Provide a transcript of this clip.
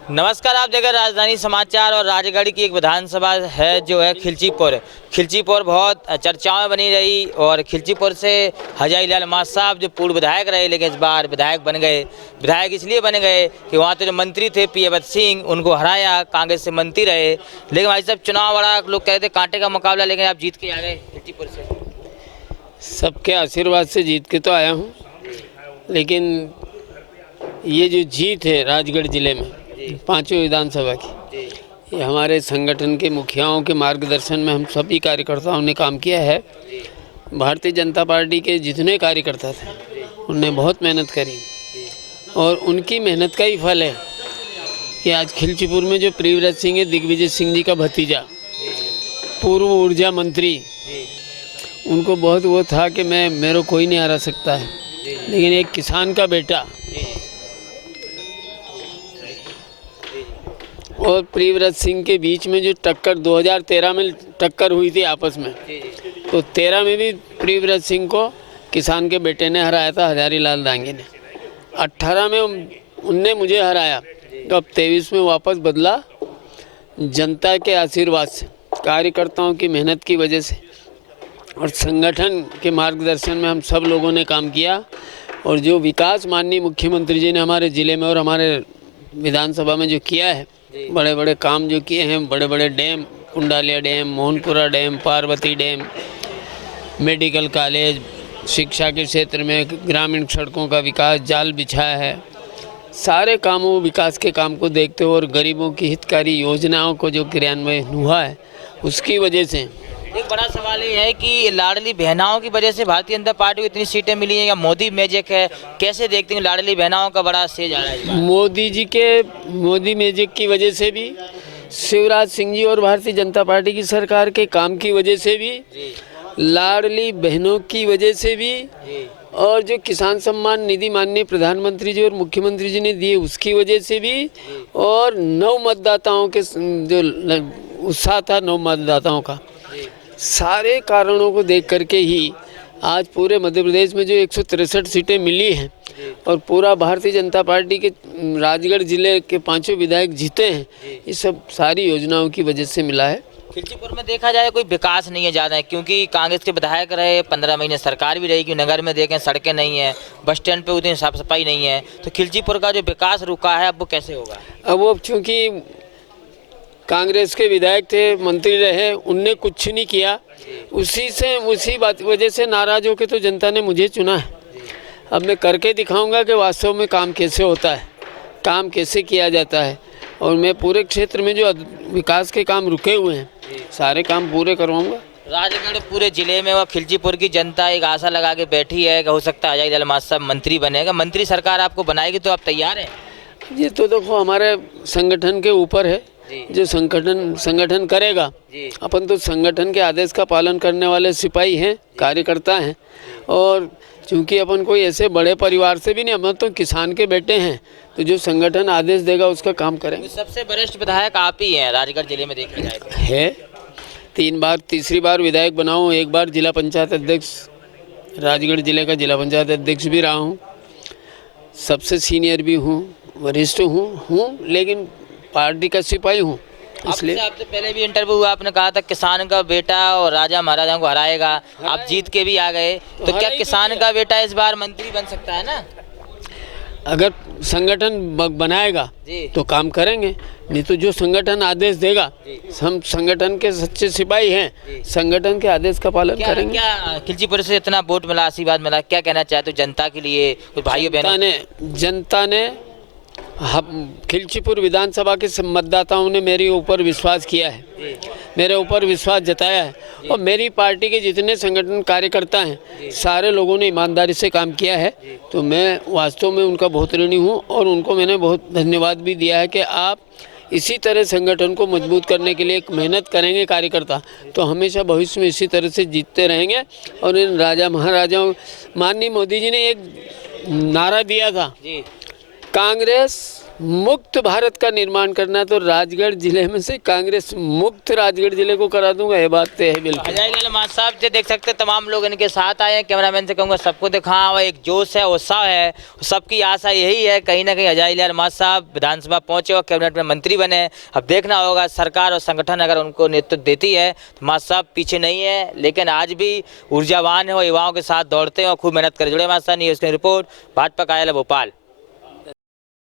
नमस्कार, आप देख रहे हैं राजधानी समाचार। और राजगढ़ की एक विधानसभा है जो है खिलचीपुर बहुत चर्चाओं में बनी रही। और खिलचीपुर से हजारीलाल मास साहब जो पूर्व विधायक रहे, लेकिन इस बार विधायक बन गए। विधायक इसलिए बन गए कि वहाँ तो जो मंत्री थे पियवत सिंह, उनको हराया, कांग्रेस से मंत्री रहे। लेकिन भाई साहब चुनाव बड़ा, लोग कहते कांटे का मुकाबला, लेकिन आप जीत के आ गए खिलचीपुर से। सबके आशीर्वाद से जीत के तो आया हूँ, लेकिन ये जो जीत है राजगढ़ ज़िले में पांचों विधानसभा की, ये हमारे संगठन के मुखियाओं के मार्गदर्शन में हम सभी कार्यकर्ताओं ने काम किया है। भारतीय जनता पार्टी के जितने कार्यकर्ता थे उनने बहुत मेहनत करी और उनकी मेहनत का ही फल है कि आज खिलचीपुर में जो प्रियव्रत सिंह है, दिग्विजय सिंह जी का भतीजा, पूर्व ऊर्जा मंत्री, उनको बहुत वो था कि मेरे कोई नहीं हरा सकता है। लेकिन एक किसान का बेटा और प्रियव्रत सिंह के बीच में जो टक्कर 2013 में टक्कर हुई थी आपस में, तो 13 में भी प्रियव्रत सिंह को किसान के बेटे ने हराया था, हजारीलाल डांगे ने। 18 में उनने मुझे हराया, तो अब 23 में वापस बदला जनता के आशीर्वाद से, कार्यकर्ताओं की मेहनत की वजह से और संगठन के मार्गदर्शन में हम सब लोगों ने काम किया। और जो विकास माननीय मुख्यमंत्री जी ने हमारे ज़िले में और हमारे विधानसभा में जो किया है, बड़े बड़े काम जो किए हैं, बड़े बड़े dam, Kundalia dam, Mohanpura dam, Parvati dam, medical college, शिक्षा के क्षेत्र में ग्रामीण सड़कों का विकास, जाल बिछाया है, सारे कामों विकास के काम को देखते हुए और गरीबों की हितकारी योजनाओं को जो क्रियान्वयन हुआ है, उसकी वजह से एक बड़ा सवाल ये है कि लाडली बहनाओं की वजह से भारतीय जनता पार्टी को इतनी सीटें मिली हैं या मोदी मैजिक है? कैसे देखते हैं लाडली बहनाओं का बड़ा सेज आ रहा है? मोदी मैजिक की वजह से भी, शिवराज सिंह जी और भारतीय जनता पार्टी की सरकार के काम की वजह से भी, लाडली बहनों की वजह से भी, और जो किसान सम्मान निधि माननीय प्रधानमंत्री जी और मुख्यमंत्री जी ने दिए उसकी वजह से भी, और नव मतदाताओं के जो उत्साह था नव मतदाताओं का, सारे कारणों को देख करके ही आज पूरे मध्य प्रदेश में जो 163 सीटें मिली हैं और पूरा भारतीय जनता पार्टी के राजगढ़ जिले के पांचों विधायक जीते हैं, ये सब सारी योजनाओं की वजह से मिला है। खिलचीपुर में देखा जाए कोई विकास नहीं है ज़्यादा, क्योंकि कांग्रेस के विधायक रहे, 15 महीने सरकार भी रही, क्योंकि नगर में देखें सड़कें नहीं है, बस स्टैंड पे उतनी साफ सफाई नहीं है। तो खिलचीपुर का जो विकास रुका है, अब वो कैसे होगा? अब वो चूँकि कांग्रेस के विधायक थे, मंत्री रहे, उनने कुछ नहीं किया, उसी बात वजह से नाराज होकर तो जनता ने मुझे चुना है। अब मैं करके दिखाऊंगा कि वास्तव में काम कैसे होता है, काम कैसे किया जाता है। और मैं पूरे क्षेत्र में जो विकास के काम रुके हुए हैं, सारे काम पूरे करवाऊंगा। राजगढ़ पूरे जिले में और खिलचीपुर की जनता एक आशा लगा के बैठी है कि हो सकता है हजारीलाल मास साहब मंत्री बनेगा। मंत्री सरकार आपको बनाएगी तो आप तैयार हैं? ये तो देखो हमारे संगठन के ऊपर है, जो संगठन करेगा। अपन तो संगठन के आदेश का पालन करने वाले सिपाही हैं, कार्यकर्ता हैं। और चूंकि अपन कोई ऐसे बड़े परिवार से भी नहीं, हम तो किसान के बेटे हैं, तो जो संगठन आदेश देगा उसका काम करेंगे। सबसे वरिष्ठ विधायक आप ही हैं राजगढ़ जिले में देखा जाए तो। है 3 बार, तीसरी बार विधायक बना हूँ, 1 बार जिला पंचायत अध्यक्ष, राजगढ़ जिले का जिला पंचायत अध्यक्ष भी रहा हूँ, सबसे सीनियर भी हूँ, वरिष्ठ हूँ, लेकिन पार्टी का सिपाही हूँ। इसलिए आपसे पहले भी इंटरव्यू हुआ, आपने कहा था किसान का बेटा और राजा महाराजाओं को हराएगा। आप जीत के भी आ गए, तो क्या किसान का बेटा इस बार मंत्री बन सकता है ना? अगर संगठन बनाएगा तो काम करेंगे, नहीं तो जो संगठन आदेश देगा, हम संगठन के सच्चे सिपाही हैं, संगठन के आदेश का पालन करेंगे। क्या खिलचीपुर से इतना वोट मिला, आशीर्वाद मिला, क्या कहना चाहते हो जनता के लिए, भाइयों बहनों? जनता ने खिलचीपुर विधानसभा के मतदाताओं ने मेरे ऊपर विश्वास किया है, मेरे ऊपर विश्वास जताया है। और मेरी पार्टी के जितने संगठन कार्यकर्ता हैं, सारे लोगों ने ईमानदारी से काम किया है। तो मैं वास्तव में उनका बहुत ऋणी हूँ और उनको मैंने बहुत धन्यवाद भी दिया है कि आप इसी तरह संगठन को मजबूत करने के लिए मेहनत करेंगे कार्यकर्ता, तो हमेशा भविष्य में इसी तरह से जीतते रहेंगे। और इन राजा महाराजाओं, माननीय मोदी जी ने एक नारा दिया था, कांग्रेस मुक्त भारत का निर्माण करना तो राजगढ़ जिले में से कांग्रेस मुक्त राजगढ़ जिले को करा दूंगा, ये बात तो है बिल्कुल। हजारी लाल मान साहब जो देख सकते हैं तमाम लोग इनके साथ आए हैं। कैमरामैन से कहूँगा सबको दिखाओ, एक जोश है, उत्साह है। सबकी आशा यही है कहीं ना कहीं हजारी लाल मान साहब विधानसभा पहुंचे और कैबिनेट में मंत्री बने। अब देखना होगा सरकार और संगठन अगर उनको नेतृत्व देती है तो मान साहब पीछे नहीं है, लेकिन आज भी ऊर्जावान है और युवाओं के साथ दौड़ते हैं और खूब मेहनत कर जुड़े। मान साहब न्यूज़ की रिपोर्ट, भाजपा कार्यालय भोपाल।